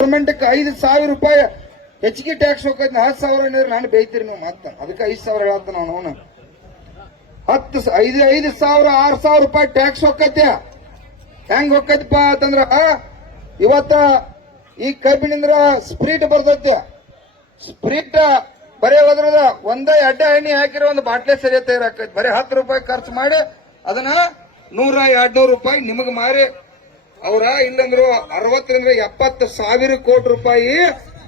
Government ಐದು ಸಾವಿರ ರೂಪಾಯಿ ಹೆಚ್ಚಿಗೆ ಟ್ಯಾಕ್ಸ್ ಹೋಗೈತಿ ಹತ್ತು ಸಾವಿರ ನೀರು ನಾನು ಬೈತೀರಿ ನೀವು ಮತ್ತ ಅದಕ್ಕೆ ಐದು ಸಾವಿರ ಹೇಳ್ತಾನ ಅವನು ಅವನು ಹತ್ತು ಐದು ಐದು ಸಾವಿರ, ಆರು ಸಾವಿರ ರೂಪಾಯಿ ಟ್ಯಾಕ್ಸ್ ಹೋಗತ್ತೆ. ಹೆಂಗ್ ಹೋಗತ್ತಪ್ಪ ಅಂತಂದ್ರ, ಇವತ್ತ ಈ ಕಬ್ಬಿನಿಂದ ಸ್ಪ್ರಿಟ್ ಬರ್ತೈತೆ. ಸ್ಪ್ರಿಟ್ ಬರೀ ಹೋದ್ರದ ಒಂದ ಎಡ್ಡ ಎಣ್ಣೆ ಹಾಕಿರೋ ಒಂದು ಬಾಟ್ಲೆ ಸರಿಯ ತಯಾರಾಕೈತಿ ಬರೀ ಹತ್ತು ರೂಪಾಯಿ ಖರ್ಚು ಮಾಡಿ ಅದನ್ನ ನೂರ ಎರಡ್ನೂರು ರೂಪಾಯಿ ನಿಮಗೆ ಮಾರಿ ಅವರ ಇಲ್ಲಂದ್ರು ಅರವತ್ತರಿಂದ ಎಪ್ಪತ್ತು ಸಾವಿರ ಕೋಟಿ ರೂಪಾಯಿ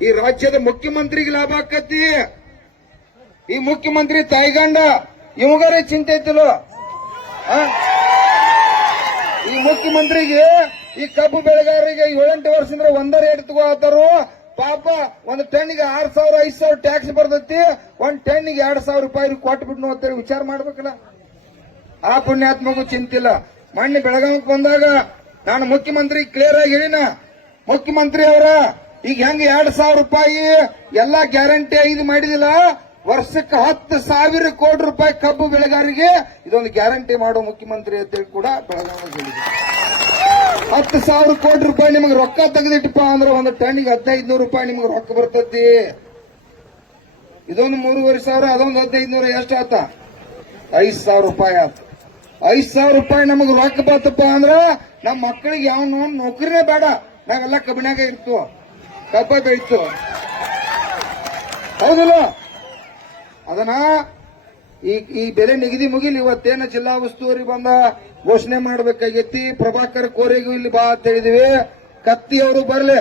ಈ ರಾಜ್ಯದ ಮುಖ್ಯಮಂತ್ರಿಗೆ ಲಾಭ ಆಕತಿ ಈ ಮುಖ್ಯಮಂತ್ರಿ ತಾಯ್ಗಂಡ, ಇವಾಗರೇ ಚಿಂತೆ ಐತಿಲ್ಲ? ಈ ಮುಖ್ಯಮಂತ್ರಿಗೆ ಈ ಕಬ್ಬು ಬೆಳೆಗಾರರಿಗೆ ಏಳೆಂಟು ವರ್ಷದಿಂದ ಒಂದ ರೇಟ್ ತಗೋತಾರು ಪಾಪ, ಒಂದು ಟನ್ನಿಗೆ ಆರ್ ಸಾವಿರ, ಐದು ಸಾವಿರ ಟ್ಯಾಕ್ಸ್ ಬರ್ತೈತಿ. ಒಂದ್ ಟನ್ನಿಗೆ ಎರಡ್ ಸಾವಿರ ರೂಪಾಯಿ ಕೊಟ್ಬಿಟ್ನು ಅಂತೇಳಿ ವಿಚಾರ ಮಾಡ್ಬೇಕಲ್ಲ. ಆ ಪುಣ್ಯಾತ್ಮಗೂ ಚಿಂತಿಲ್ಲ ಮಣ್ಣು ಬೆಳಗಾವಿಗೆ ಬಂದಾಗ ನಾನು ಮುಖ್ಯಮಂತ್ರಿ ಕ್ಲಿಯರ್ ಆಗಿ ಹೇಳಿನ. ಮುಖ್ಯಮಂತ್ರಿ ಅವರ, ಈಗ ಹೆಂಗ್ ಎರಡ್ ಸಾವಿರ ರೂಪಾಯಿ ಎಲ್ಲಾ ಗ್ಯಾರಂಟಿ ಐದು ಮಾಡಿದಿಲ್ಲ? ವರ್ಷಕ್ಕೆ ಹತ್ತು ಸಾವಿರ ಕೋಟಿ ರೂಪಾಯಿ ಕಬ್ಬು ಬೆಳೆಗಾರರಿಗೆ ಇದೊಂದು ಗ್ಯಾರಂಟಿ ಮಾಡೋ ಮುಖ್ಯಮಂತ್ರಿ ಅಂತೇಳಿ ಕೂಡ ಬೆಳಗಾವಿ ಹೇಳಿದೆ ಹತ್ತು ಸಾವಿರ ಕೋಟಿ ರೂಪಾಯಿ ನಿಮಗೆ ರೊಕ್ಕ ತೆಗೆದಿಟ್ಟಪ್ಪ ಅಂದ್ರೆ ಒಂದು ಟನ್ನಿಗೆ ಹದಿನೈದು ನೂರು ರೂಪಾಯಿ ನಿಮಗೆ ರೊಕ್ಕ ಬರ್ತೈತಿ. ಇದೊಂದು ಮೂರುವರೆ ಸಾವಿರ, ಅದೊಂದು ಹದಿನೈದು ನೂರ ಎಷ್ಟು ಆತ? ಐದು ಸಾವಿರ ರೂಪಾಯಿ ಆತ. ಐದ್ ಸಾವಿರ ರೂಪಾಯಿ ನಮಗ್ ರೊಕ್ಕ ಬತ್ತಪ್ಪ ಅಂದ್ರ ನಮ್ಮ ಮಕ್ಕಳಿಗೆ ಯಾವ ನೌಕರಿನೇ ಬೇಡ. ನಾವೆಲ್ಲ ಕಬ್ಬಿನಾಗ ಇರ್ತು ಕಬ್ಬ ಬೆಳಿತು ಹೌದಲ್ಲ? ಅದನ್ನ ಈ ಈ ಬೆಲೆ ನಿಗದಿ ಮುಗಿಲಿ, ಇವತ್ತೇನ ಜಿಲ್ಲಾ ಉಸ್ತುವಾರಿ ಬಂದ ಘೋಷಣೆ ಮಾಡ್ಬೇಕಾಗೈತಿ. ಪ್ರಭಾಕರ್ ಕೋರೆಗೂ ಇಲ್ಲಿ ಬಾ ಅಂತ ಹೇಳಿದಿವಿ. ಕತ್ತಿ ಅವರು ಬರ್ಲಿ.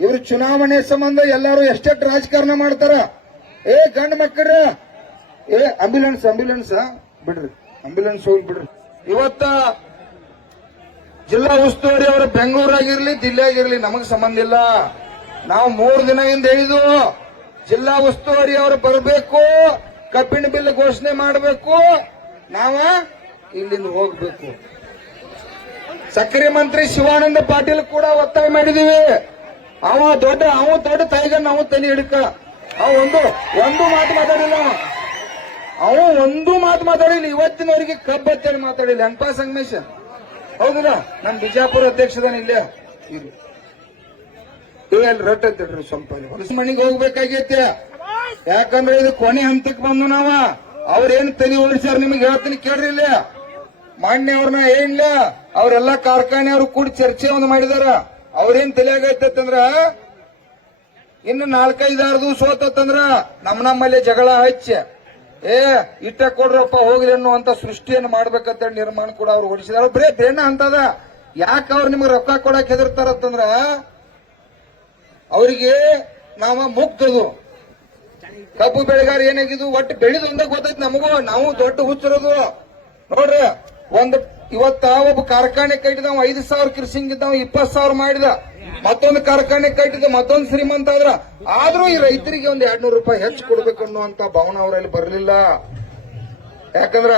ಇವರು ಚುನಾವಣೆ ಸಂಬಂಧ ಎಲ್ಲರೂ ಎಷ್ಟೆಷ್ಟು ರಾಜಕಾರಣ ಮಾಡ್ತಾರ. ಏ ಗಂಡ ಮಕ್ಕಳ ಏ ಅಂಬ್ಯುಲೆನ್ಸ್ ಅಂಬ್ಯುಲೆನ್ಸ್ ಬಿಡ್ರಿ. ಅಂಬ್ಯುಲೆನ್ಸ್ ಹೋಗ್ಬಿಡ್ರಿ. ಇವತ್ತ ಜಿಲ್ಲಾ ಉಸ್ತುವಾರಿ ಅವರು ಬೆಂಗಳೂರಾಗಿರ್ಲಿ, ದಿಲ್ಲಿಯಾಗಿರ್ಲಿ, ನಮಗ್ ಸಂಬಂಧ ಇಲ್ಲ. ನಾವು ಮೂರು ದಿನ ಹಿಂದೆ ಹೇಳಿದ್ವು ಜಿಲ್ಲಾ ಉಸ್ತುವಾರಿ ಅವರು ಬರಬೇಕು, ಕಬ್ಬಿಣ ಬಿಲ್ ಘೋಷಣೆ ಮಾಡಬೇಕು, ನಾವ ಇಲ್ಲಿಂದ ಹೋಗ್ಬೇಕು. ಸಕ್ಕರೆ ಮಂತ್ರಿ ಶಿವಾನಂದ ಪಾಟೀಲ್ ಕೂಡ ಒತ್ತಾಯ ಮಾಡಿದೀವಿ. ಅವ ದೊಡ್ಡ ಅವ ದೊಡ್ಡ ತಾಯಿಗನ್ನ ನಾವು ತಲೆ ಹಿಡ್ಕ. ಅವ ಒಂದು ಒಂದು ಮಾತು ಮಾತಾಡಿಲ್ಲ. ಅವ. ಒಂದು ಮಾತು ಮಾತಾಡಿಲ್ಲ, ಇವತ್ತಿನವರಿಗೆ ಕಬ್ಬ್ ಅಂತೇಳಿ ಮಾತಾಡಿಲ್ಲ. ಎಂಪ ಸಂಗಮೇಶ? ಹೌದಿಲ್ಲ? ನಮ್ ಬಿಜಾಪುರ ಅಧ್ಯಕ್ಷದಾನ ಇಲ್ಲೇ. ಇರು. ಇವೆಲ್ಲ ರಟ್ ಅಂತೇಳ್ರಿ ಸ್ವಲ್ಪ ಹೊಲಸು ಮಣಿಗೆ ಹೋಗ್ಬೇಕಾಗೈತೆ. ಯಾಕಂದ್ರೆ ಇದು ಕೊನೆ ಹಂತಕ್ಕೆ ಬಂದು ನಾವ. ಅವ್ರೇನ್ ತಲೆ ಓಡಿಸ್ಯಾರ ನಿಮಗೆ ಹೇಳ್ತೀನಿ ಕೇಳ್ರಿ ಇಲ್ಲ. ಮಾನ್ಯ ಅವ್ರನ್ನ ಏನಿಲ್ಲ ಅವರೆಲ್ಲ ಕಾರ್ಖಾನೆಯರು ಕೂಡಿ ಚರ್ಚೆ ಒಂದು ಮಾಡಿದಾರ. ಅವ್ರೇನ್ ತಲೆಯಾಗೈತಂದ್ರ ಇನ್ನು ನಾಲ್ಕೈದಾರದು ಸೋತತ್ತಂದ್ರ ಹೋತಂದ್ರ ನಮ್ ನಮ್ಮಲ್ಲಿ ಜಗಳ ಹಚ್ಚ. ಏ, ಇಟ್ಟ ಕೊಡ್ರಪ್ಪ, ಹೋಗ್ಲಿ ಅನ್ನುವಂತ ಸೃಷ್ಟಿಯನ್ನು ಮಾಡ್ಬೇಕಂತ ನಿರ್ಮಾಣ ಕೂಡ ಅವ್ರು ಹೊಡಿಸಿದಾರ ಬರೇ ಬೇಣ ಅಂತದ. ಯಾಕೆ ಅವ್ರು ನಿಮ್ಗೆ ರೊಕ್ಕ ಕೊಡಕ್ ಹೆದರ್ತಾರಂತಂದ್ರ ಅವರಿಗೆ ನಾವ ಮುಗ್ಧದು ಕಬ್ಬು ಬೆಳೆಗಾರ ಏನಾಗಿದ್ದು? ಒಟ್ಟು ಬೆಳೆದು ಅಂದ ಗೊತ್ತೈತಿ ನಮಗೂ. ನಾವು ದೊಡ್ಡ ಹುಚ್ಚಿರೋದು. ನೋಡ್ರಿ, ಒಂದು ಇವತ್ತ ಒಬ್ಬ ಕಾರ್ಖಾನೆ ಕಟ್ಟಿದವ, ಐದು ಸಾವಿರ ಕೃಷಿಂಗ್ ಇಪ್ಪತ್ತು ಸಾವಿರ ಮಾಡಿದ. ಮತ್ತೊಂದು ಕಾರ್ಖಾನೆ ಕಟ್ಟಿದ ಮತ್ತೊಂದು ಶ್ರೀಮಂತ ಆದ್ರ. ಆದ್ರೂ ಈ ರೈತರಿಗೆ ಒಂದ್ ಎರಡ್ನೂರು ರೂಪಾಯಿ ಹೆಚ್ಚು ಕೊಡ್ಬೇಕು ಅನ್ನುವಂತ ಭಾವನೆ ಅವರಲ್ಲಿ ಬರಲಿಲ್ಲ. ಯಾಕಂದ್ರ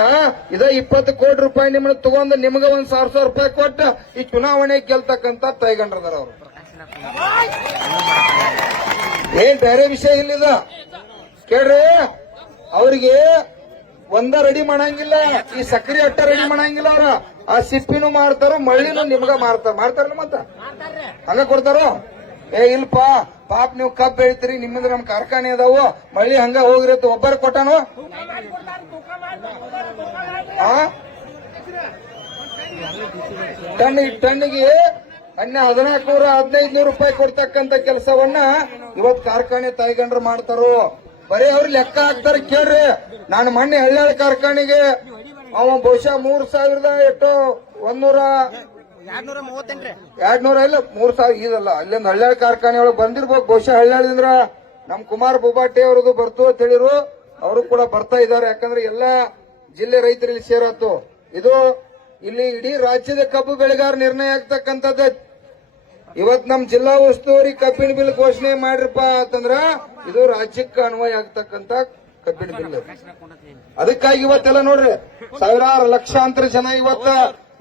ಇದ ಇಪ್ಪತ್ತು ಕೋಟಿ ರೂಪಾಯಿ ನಿಮ್ಮನ್ನ ತಗೊಂಡ್ ನಿಮ್ಗೆ ಒಂದ್ ಸಾವಿರ ಸಾವಿರ ರೂಪಾಯಿ ಕೊಟ್ಟು ಈ ಚುನಾವಣೆ ಗೆಲ್ತಕ್ಕಂತ ತೈಗಂಡ್ರದಾರ ಅವರು. ಏನ್ ಬೇರೆ ವಿಷಯ ಇಲ್ಲಿದ? ಕೇಳ್ರಿ, ಅವ್ರಿಗೆ ಒಂದ ರೆಡಿ ಮಾಡಂಗಿಲ್ಲ, ಈ ಸಕ್ರಿ ಅಟ್ಟ ರೆಡಿ ಮಾಡಂಗಿಲ್ಲ ಅವ್ರ. ಆ ಸಿಪ್ಪಿನೂ ಮಾಡ್ತಾರೋ ಮಳ್ಳಿನೂ ನಿಮ್ಗ ಮಾಡ್ತಾರ ಮಾಡ್ತಾರ ಮತ್ತ? ಹಂಗ ಕೊಡ್ತಾರೋ? ಏ ಇಲ್ಪ ಪಾಪ ನೀವು ಕಬ್ಬು ಬೆಳಿತೀರಿ ನಿಮ್ಮಿಂದ ನಮ್ ಕಾರ್ಖಾನೆ ಅದಾವ ಮಳ್ಳಿ ಹಂಗ ಹೋಗಿರತ್ತ ಒಬ್ಬರ ಕೊಟ್ಟಾನು? ಟನ್ ಟನ್ನಿಗೆ ಅನ್ನ ಹದಿನಾಲ್ಕು ನೂರ ಹದಿನೈದು ನೂರು ರೂಪಾಯಿ ಕೊಡ್ತಕ್ಕಂತ ಕೆಲಸವನ್ನ ಇವತ್ ಕಾರ್ಖಾನೆ ತಾಯ್ಗಂಡ್ರು ಮಾಡ್ತಾರೋ? ಬರೀ ಅವ್ರು ಲೆಕ್ಕ ಹಾಕ್ತಾರ ಕೇಳ್ರಿ. ನಾನು ಮೊನ್ನೆ ಹಳ್ಳಿ ಕಾರ್ಖಾನೆಗೆ ಅವ ಬಹುಶಃ ಮೂರ್ ಸಾವಿರದ ಎಷ್ಟು ಒಂದೂರ ಎರಡ್ನೂರ ಇಲ್ಲ ಮೂರ್ ಸಾವಿರ ಇದಲ್ಲ ಅಲ್ಲಿಂದ ಹಳ್ಯಾಳ ಕಾರ್ಖಾನೆ ಒಳಗೆ ಬಂದಿರ್ಬೇಕು ಬಹುಶಃ ಹಳ್ಯಾಳದಿಂದ ನಮ್ ಕುಮಾರ್ ಬೊಬಾಟೆ ಅವ್ರದ್ದು ಬರ್ತು ಅಂತ ಹೇಳಿರು. ಅವರು ಕೂಡ ಬರ್ತಾ ಇದ್ದಾರೆ. ಯಾಕಂದ್ರೆ ಎಲ್ಲಾ ಜಿಲ್ಲೆ ರೈತರಲ್ಲಿ ಸೇರತ್ತು ಇದು ಇಲ್ಲಿ ಇಡೀ ರಾಜ್ಯದ ಕಬ್ಬು ಬೆಳೆಗಾರ ನಿರ್ಣಯ ಆಗ್ತಕ್ಕಂಥದ್ದ. ಇವತ್ ನಮ್ ಜಿಲ್ಲಾ ಉಸ್ತುವಾರಿ ಕಬ್ಬಿನ ಬಿಲ್ ಘೋಷಣೆ ಮಾಡಿರಪ್ಪ ಅಂತಂದ್ರ ಇದು ರಾಜ್ಯಕ್ಕೆ ಅನ್ವಯ ಆಗ್ತಕ್ಕಂತ ಕಬ್ಬಿನ ಬಿಲ್ ಅದಕ್ಕಾಗಿ ಇವತ್ತೆಲ್ಲ ನೋಡ್ರಿ ಸಾವಿರಾರು ಲಕ್ಷಾಂತರ ಜನ ಇವತ್ತ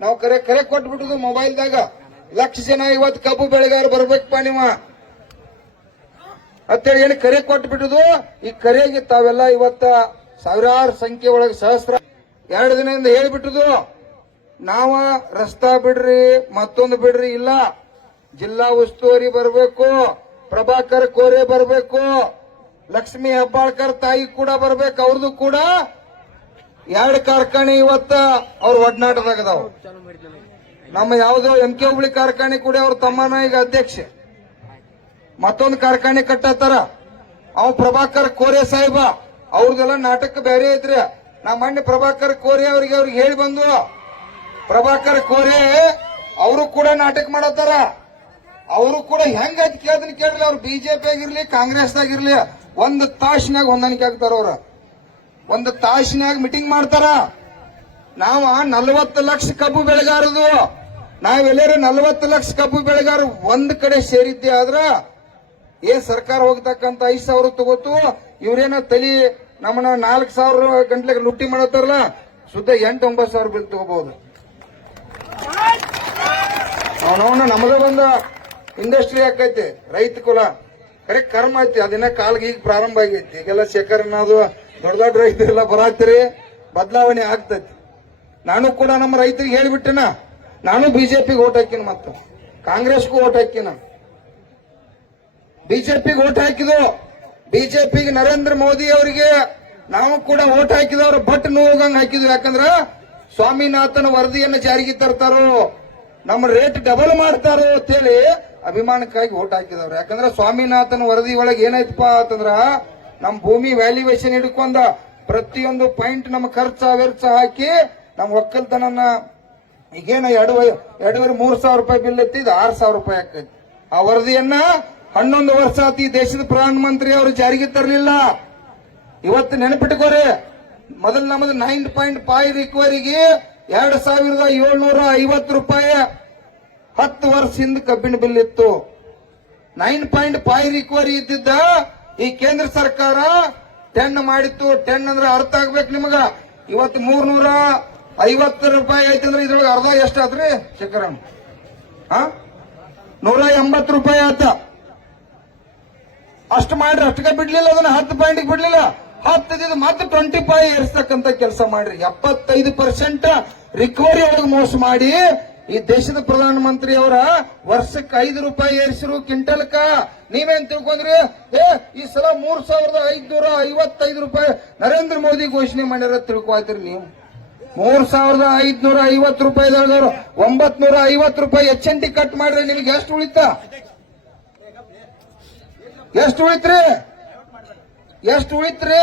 ನಾವು ಕರೆ ಕರೆ ಮೊಬೈಲ್ ಮೊಬೈಲ್ದಾಗ. ಲಕ್ಷ ಜನ ಇವತ್ತು ಕಬ್ಬು ಬೆಳೆಗಾರ ಬರ್ಬೇಕಪ್ಪ ನೀವು. ಅಂತೇಳಿ ಏನು ಕರೆ ಕೊಟ್ಬಿಡುದು? ಈ ಕರೆಗೆ ತಾವೆಲ್ಲ ಇವತ್ತ ಸಾವಿರಾರು ಸಂಖ್ಯೆ ಒಳಗೆ ಸಹಸ್ರ ಎರಡು ದಿನದಿಂದ ಹೇಳ್ಬಿಟ್ಟುದು ನಾವ ರಸ್ತಾ ಬಿಡ್ರಿ ಮತ್ತೊಂದು ಬಿಡ್ರಿ ಇಲ್ಲ. ಜಿಲ್ಲಾ ಉಸ್ತುವಾರಿ ಬರಬೇಕು ಪ್ರಭಾಕರ್ ಕೋರೆ ಬರಬೇಕು. ಲಕ್ಷ್ಮಿ ಹೆಬ್ಬಾಳ್ಕರ್ ತಾಯಿ ಕೂಡ ಬರ್ಬೇಕು ಅವ್ರದ್ದು ಕೂಡ ಎರಡು ಕಾರ್ಖಾನೆ ಇವತ್ತ ಅವ್ರ ಒಡನಾಟದಾಗದಾವ. ನಮ್ಮ ಯಾವ್ದೋ ಎಂ ಕೆ ಹುಬ್ಳಿ ಕಾರ್ಖಾನೆ ಕೂಡ ಅವ್ರ ತಮ್ಮನ ಈಗ ಅಧ್ಯಕ್ಷ. ಮತ್ತೊಂದು ಕಾರ್ಖಾನೆ ಕಟ್ಟತ್ತಾರ. ಅವ ಪ್ರಭಾಕರ್ ಕೋರೆ ಸಾಹೇಬ, ಅವ್ರದೆಲ್ಲ ನಾಟಕ ಬೇರೆ ಐತ್ರಿ. ನಾ ಮೊನ್ನೆ ಪ್ರಭಾಕರ್ ಕೋರೆ ಅವ್ರಿಗೆ ಅವ್ರಿಗೆ ಹೇಳಿ ಬಂದು ಪ್ರಭಾಕರ್ ಕೋರೆ, ಅವರು ಕೂಡ ನಾಟಕ ಮಾಡತ್ತಾರ. ಅವರು ಕೂಡ ಹೆಂಗ್ ಅದ್ ಕೇಳ್ದನ್ ಕೇಳ್ರಿ, ಅವ್ರು ಬಿಜೆಪಿ ಆಗಿರ್ಲಿ ಕಾಂಗ್ರೆಸ್ ಆಗಿರ್ಲಿ ಒಂದು ತಾಸಿನಾಗ ಹೊಂದಾಣಿಕೆ ಆಗ್ತಾರ ಅವ್ರ. ಒಂದು ತಾಸಿನಾಗ ಮೀಟಿಂಗ್ ಮಾಡ್ತಾರ. ನಾವ ನಲ್ವತ್ತು ಲಕ್ಷ ಕಬ್ಬು ಬೆಳೆಗಾರದು ನಾವೆಲ್ಲರೂ ನಲ್ವತ್ತು ಲಕ್ಷ ಕಬ್ಬು ಬೆಳೆಗಾರ ಒಂದ್ ಕಡೆ ಸೇರಿದ್ದೆ ಆದ್ರ ಏ ಸರ್ಕಾರ ಹೋಗ್ತಕ್ಕಂತ ಐದ್ ಸಾವಿರ ತಗೋತು, ಇವ್ರೇನ ತಲಿ ನಮ್ಮನ್ನ ನಾಲ್ಕು ಸಾವಿರ ಗಂಟ್ಲೆಗೆ ಲುಟ್ಟಿ ಮಾಡತ್ತಾರಲ್ಲ, ಸುದ್ದ ಎಂಟು ಒಂಬತ್ತು ಸಾವಿರ ಬಿಲ್ ತಗೋಬಹುದು. ಅವನವನ್ನ ನಮಗ ಬಂದ ಇಂಡಸ್ಟ್ರಿ ಆಕೈತಿ ರೈತ ಕುಲ. ಕರೆ ಕರ್ಮ ಐತಿ, ಅದನ್ನ ಕಾಲ್ಗೆ ಈಗ ಪ್ರಾರಂಭ ಆಗೈತಿ. ಈಗೆಲ್ಲ ಶೇಖರಣೆ ಅದು ದೊಡ್ಡ ದೊಡ್ಡ ರೈತರೆಲ್ಲ ಬರಾತ್ರಿ, ಬದಲಾವಣೆ ಆಗ್ತೈತಿ. ನಾನು ಕೂಡ ನಮ್ಮ ರೈತರಿಗೆ ಹೇಳಿಬಿಟ್ಟಿನ, ನಾನು ಬಿಜೆಪಿಗೆ ಓಟ್ ಹಾಕಿನ ಮತ್ತ. ಕಾಂಗ್ರೆಸ್ಗೂ ಓಟ್ ಹಾಕಿನ. ಬಿಜೆಪಿಗೆ ಓಟ್ ಹಾಕಿದು, ಬಿಜೆಪಿಗೆ ನರೇಂದ್ರ ಮೋದಿ ಅವರಿಗೆ ನಾವು ಕೂಡ ಓಟ್ ಹಾಕಿದವ್ರ ಬಟ್ ನೋಗಂಗ್ ಹಾಕಿದ್ವಿ. ಯಾಕಂದ್ರ ಸ್ವಾಮಿನಾಥನ್ ವರದಿಯನ್ನು ಜಾರಿಗೆ ತರ್ತಾರೋ, ನಮ್ಮ ರೇಟ್ ಡಬಲ್ ಮಾಡ್ತಾರೋ ಅಂತೇಳಿ ಅಭಿಮಾನಕ್ಕಾಗಿ ಓಟ್ ಹಾಕಿದವ್ರು. ಯಾಕಂದ್ರೆ ಸ್ವಾಮಿನಾಥನ್ ವರದಿ ಒಳಗೆ ಏನಾಯ್ತಪ್ಪ ಅಂತಂದ್ರ ನಮ್ಮ ಭೂಮಿ ವ್ಯಾಲ್ಯೂಯೇಷನ್ ಹಿಡ್ಕೊಂಡ ಪ್ರತಿಯೊಂದು ಪಾಯಿಂಟ್ ನಮ್ಮ ಖರ್ಚ, ವೆರ್ಚ ಹಾಕಿ ನಮ್ಮ ಒಕ್ಕಲ್ತನನ್ನ ಈಗೇನ ಎರಡು, ಎರಡೂವರೆ, ಮೂರ್ ಸಾವಿರ ರೂಪಾಯಿ ಬಿಲ್ ಎತ್ತಿದ್ ಆರ್ ಸಾವಿರ ರೂಪಾಯಿ ಆಕೈತಿ ಆ ವರದಿಯನ್ನ ಹನ್ನೊಂದು ವರ್ಷ ಈ ದೇಶದ ಪ್ರಧಾನಮಂತ್ರಿ ಅವರು ಜಾರಿಗೆ ತರಲಿಲ್ಲ. ಇವತ್ತು ನೆನಪಿಟ್ಕೋರಿ, ಮೊದಲು ನಮ್ಮದು ನೈನ್ ಪಾಯಿಂಟ್ ಫೈವ್ ರಿಕ್ವರಿಗೆ ಎರಡ್ ಸಾವಿರದ ಏಳ್ನೂರ ಐವತ್ತು ರೂಪಾಯಿ ಹತ್ತು ವರ್ಷ ಹಿಂದೆ ಕಬ್ಬಿಣ ಬಿಲ್ ಇತ್ತು. ನೈನ್ ಪಾಯಿಂಟ್ ಫೈವ್ ರಿಕವರಿ ಇದ್ದಿದ್ದ ಈ ಕೇಂದ್ರ ಸರ್ಕಾರ ಟೆನ್ ಮಾಡಿತ್ತು. ಟೆನ್ ಅಂದ್ರೆ ಅರ್ಥ ಆಗ್ಬೇಕು ನಿಮಗ. ಇವತ್ತು ಮೂರ್ನೂರ ಐವತ್ತು ರೂಪಾಯಿ ಅಂದ್ರೆ ಇದ್ರೊಳಗೆ ಅರ್ಧ ಎಷ್ಟಾತ್ರಿ ಶೇಖರಣ್ಣ? ನೂರ ಎಂಬತ್ತು ರೂಪಾಯಿ ಆತ. ಅಷ್ಟು ಮಾಡ್ರಿ ಅಷ್ಟಕ್ಕೆ ಬಿಡ್ಲಿಲ್ಲ, ಅದನ್ನ ಹತ್ತು ಪಾಯಿಂಟ್ ಬಿಡ್ಲಿಲ್ಲ. ಹತ್ತದಿಂದ ಮತ್ತೆ ಟ್ವೆಂಟಿ ಫೈವ್ ಏರಿಸ್ತಕ್ಕಂತ ಕೆಲಸ ಮಾಡ್ರಿ. ಎಪ್ಪತ್ತೈದು ಪರ್ಸೆಂಟ್ ರಿಕವರಿ ಒಳಗೆ ಮೋಸ ಮಾಡಿ ಈ ದೇಶದ ಪ್ರಧಾನ ಮಂತ್ರಿ ಅವರ ವರ್ಷಕ್ಕೆ ಐದು ರೂಪಾಯಿ ಏರಿಸಿರು ಕ್ವಿಂಟಲ್ಕ. ನೀವೇನ್ ತಿಳ್ಕೊಂಡ್ರಿ? ಏ, ಈ ಸಲ ಮೂರ್ ಸಾವಿರದ ಐದ್ನೂರ ಐವತ್ತೈದು ರೂಪಾಯಿ ನರೇಂದ್ರ ಮೋದಿ ಘೋಷಣೆ ಮಾಡಿರೋ ತಿಳ್ಕೊಳ್ತೀರಿ ನೀವು. ಮೂರ್ ಸಾವಿರದ ಐದ್ನೂರ ಐವತ್ತು ರೂಪಾಯಿದವರು ಒಂಬತ್ ನೂರ ಐವತ್ತು ರೂಪಾಯಿ ಎಚ್ ಎನ್ ಟಿ ಕಟ್ ಮಾಡ್ರಿ, ನಿಮ್ಗೆ ಎಷ್ಟು ಉಳಿತಾ? ಎಷ್ಟು ಉಳಿತ್ರಿ? ಎಷ್ಟು ಉಳಿತ್ರಿ?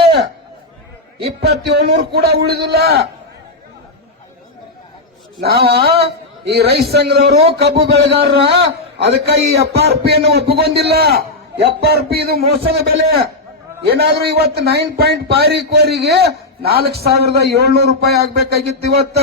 ಇಪ್ಪತ್ತೇಳ್ನೂರು ಕೂಡ ಉಳಿದಿಲ್ಲ. ನಾವ ಈ ರೈತ ಸಂಘದವರು ಕಬ್ಬು ಬೆಳೆಗಾರರ, ಅದಕ್ಕ ಈ ಎಫ್ ಆರ್ ಪಿ ಅನ್ನು ಒಪ್ಪಿಕೊಂಡಿಲ್ಲ. ಎಫ್ ಆರ್ ಪಿ ಇದು ಮೋಸದ ಬೆಲೆ. ಏನಾದ್ರು ಇವತ್ತು ನೈನ್ ಪಾಯಿಂಟ್ ಫೈವ್ ಕೋರಿಗೆ ನಾಲ್ಕು ಸಾವಿರದ ಏಳ್ನೂರು ರೂಪಾಯಿ ಆಗ್ಬೇಕಾಗಿತ್ತು ಇವತ್ತ.